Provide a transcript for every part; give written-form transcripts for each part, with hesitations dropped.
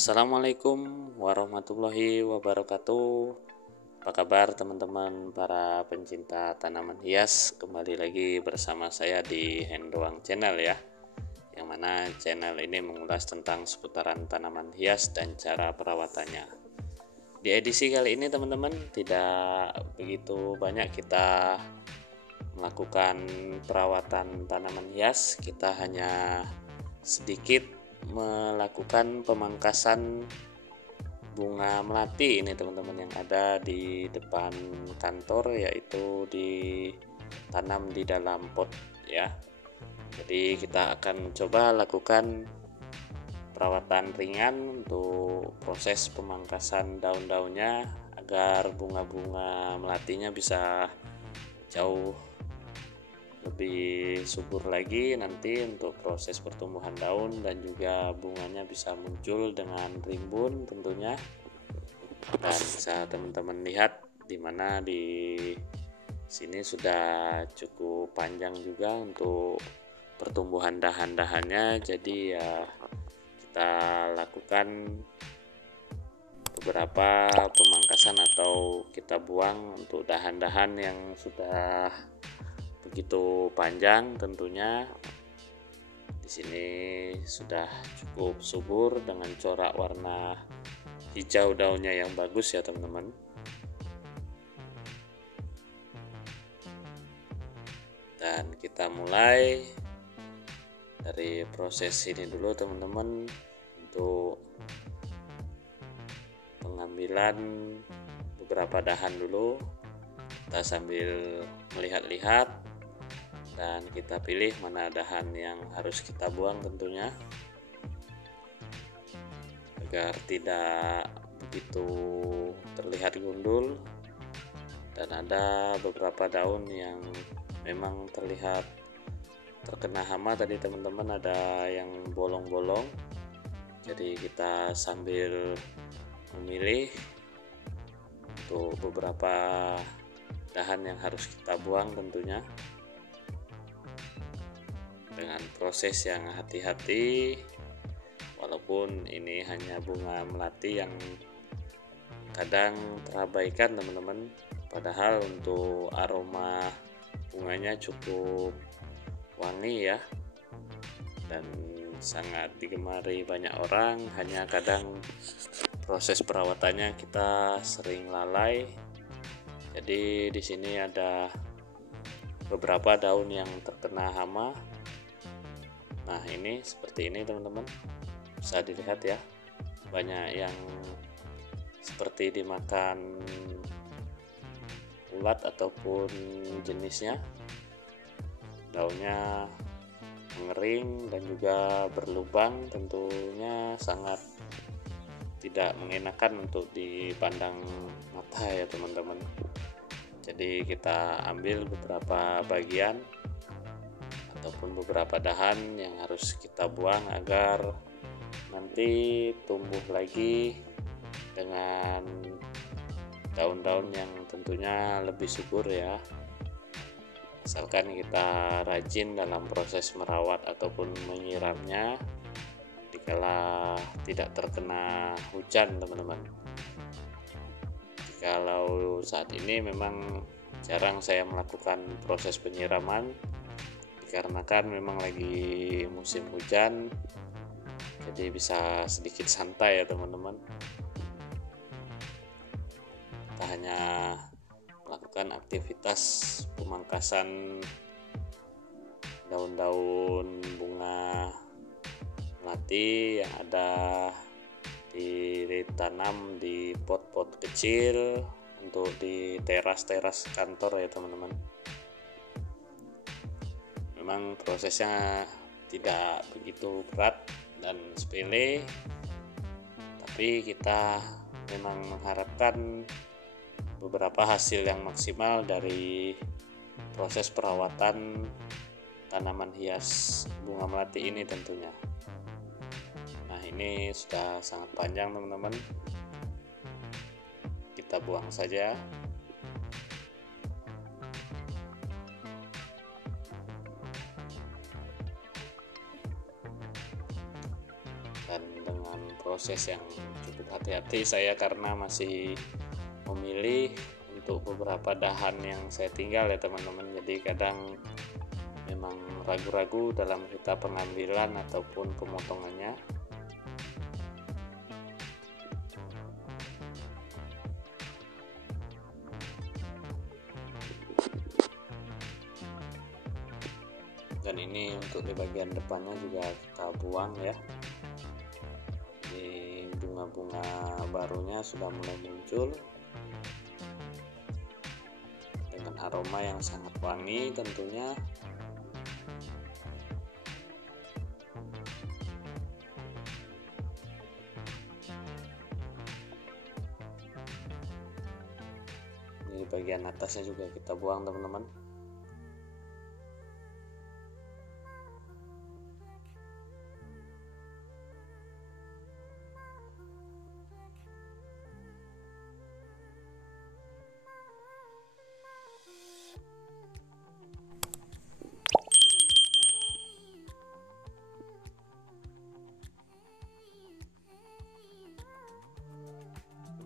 Assalamualaikum warahmatullahi wabarakatuh. Apa kabar teman-teman para pencinta tanaman hias? Kembali lagi bersama saya di Hendoang Channel ya. Yang mana channel ini mengulas tentang seputaran tanaman hias dan cara perawatannya. Di edisi kali ini teman-teman tidak begitu banyak kita melakukan perawatan tanaman hias. Kita hanya sedikit melakukan pemangkasan bunga melati ini teman-teman yang ada di depan kantor, yaitu ditanam di dalam pot ya. Jadi kita akan coba lakukan perawatan ringan untuk proses pemangkasan daun-daunnya agar bunga-bunga melatinya bisa jauh lebih subur lagi nanti untuk proses pertumbuhan daun, dan juga bunganya bisa muncul dengan rimbun tentunya. Dan bisa teman-teman lihat dimana di sini sudah cukup panjang juga untuk pertumbuhan dahan-dahannya. Jadi ya kita lakukan beberapa pemangkasan atau kita buang untuk dahan-dahan yang sudah begitu panjang tentunya. Di sini sudah cukup subur dengan corak warna hijau daunnya yang bagus ya teman-teman. Dan kita mulai dari proses ini dulu teman-teman, untuk pengambilan beberapa dahan dulu. Kita sambil melihat-lihat dan kita pilih mana dahan yang harus kita buang tentunya, agar tidak begitu terlihat gundul. Dan ada beberapa daun yang memang terlihat terkena hama tadi teman-teman, ada yang bolong-bolong. Jadi kita sambil memilih untuk beberapa dahan yang harus kita buang tentunya, dengan proses yang hati-hati. Walaupun ini hanya bunga melati yang kadang terabaikan teman-teman, padahal untuk aroma bunganya cukup wangi ya, dan sangat digemari banyak orang. Hanya kadang proses perawatannya kita sering lalai. Jadi di sini ada beberapa daun yang terkena hama. Nah ini seperti ini teman-teman, bisa dilihat ya, banyak yang seperti dimakan ulat ataupun jenisnya. Daunnya mengering dan juga berlubang, tentunya sangat tidak mengenakan untuk dipandang mata ya teman-teman. Jadi kita ambil beberapa bagian ataupun beberapa dahan yang harus kita buang agar nanti tumbuh lagi dengan daun-daun yang tentunya lebih subur ya, asalkan kita rajin dalam proses merawat ataupun menyiramnya dikala tidak terkena hujan teman-teman. Kalau saat ini memang jarang saya melakukan proses penyiraman dikarenakan memang lagi musim hujan, jadi bisa sedikit santai ya teman-teman. Kita hanya melakukan aktivitas pemangkasan daun-daun bunga melati yang ada ditanam di pot-pot kecil untuk di teras-teras kantor ya teman-teman. Memang prosesnya tidak begitu berat dan sepele, tapi kita memang mengharapkan beberapa hasil yang maksimal dari proses perawatan tanaman hias bunga melati ini tentunya. Nah ini sudah sangat panjang teman-teman, kita buang saja. Dan dengan proses yang cukup hati-hati saya karena masih memilih untuk beberapa dahan yang saya tinggal ya teman-teman. Jadi kadang memang ragu-ragu dalam kita pengambilan ataupun pemotongannya. Dan ini untuk di bagian depannya juga kita buang ya. Ini bunga-bunga barunya sudah mulai muncul dengan aroma yang sangat wangi tentunya. Ini bagian atasnya juga kita buang teman-teman.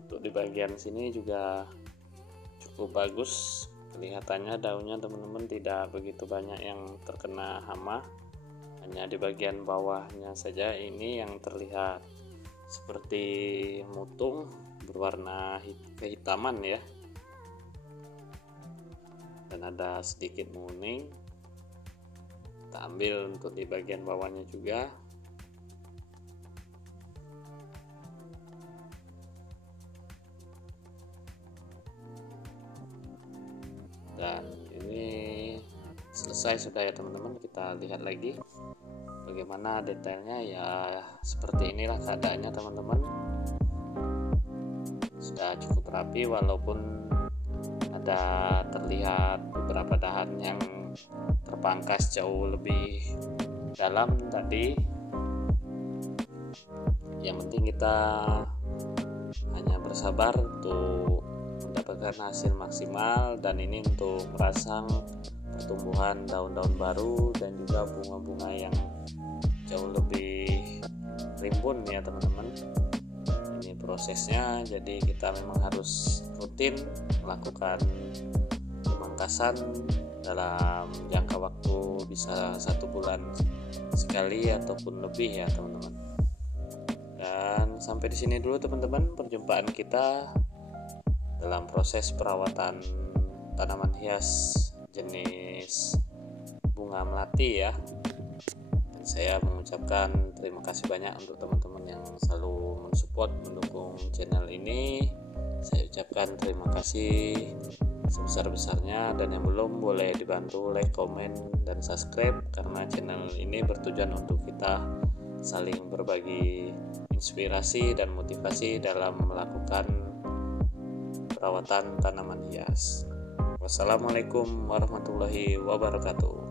Untuk di bagian sini juga cukup bagus kelihatannya daunnya teman-teman, tidak begitu banyak yang terkena hama, hanya di bagian bawahnya saja ini yang terlihat seperti mutung berwarna kehitaman ya, dan ada sedikit menguning. Kita ambil untuk di bagian bawahnya juga. Dan ini selesai sudah ya teman-teman. Kita lihat lagi bagaimana detailnya ya, seperti inilah keadaannya teman-teman. Sudah cukup rapi walaupun ada terlihat beberapa dahan yang terpangkas jauh lebih dalam tadi. Yang penting kita hanya bersabar untuk mendapatkan hasil maksimal, dan ini untuk merangsang pertumbuhan daun-daun baru dan juga bunga-bunga yang jauh lebih rimbun ya teman-teman. Ini prosesnya, jadi kita memang harus rutin melakukan pemangkasan dalam jangka waktu bisa 1 bulan sekali ataupun lebih ya teman-teman. Dan sampai di sini dulu teman-teman perjumpaan kita dalam proses perawatan tanaman hias jenis bunga melati ya. Dan saya mengucapkan terima kasih banyak untuk teman-teman yang selalu mensupport, mendukung channel ini. Saya ucapkan terima kasih sebesar-besarnya, dan yang belum boleh dibantu like, komen, dan subscribe karena channel ini bertujuan untuk kita saling berbagi inspirasi dan motivasi dalam melakukan perawatan tanaman hias. Wassalamualaikum warahmatullahi wabarakatuh.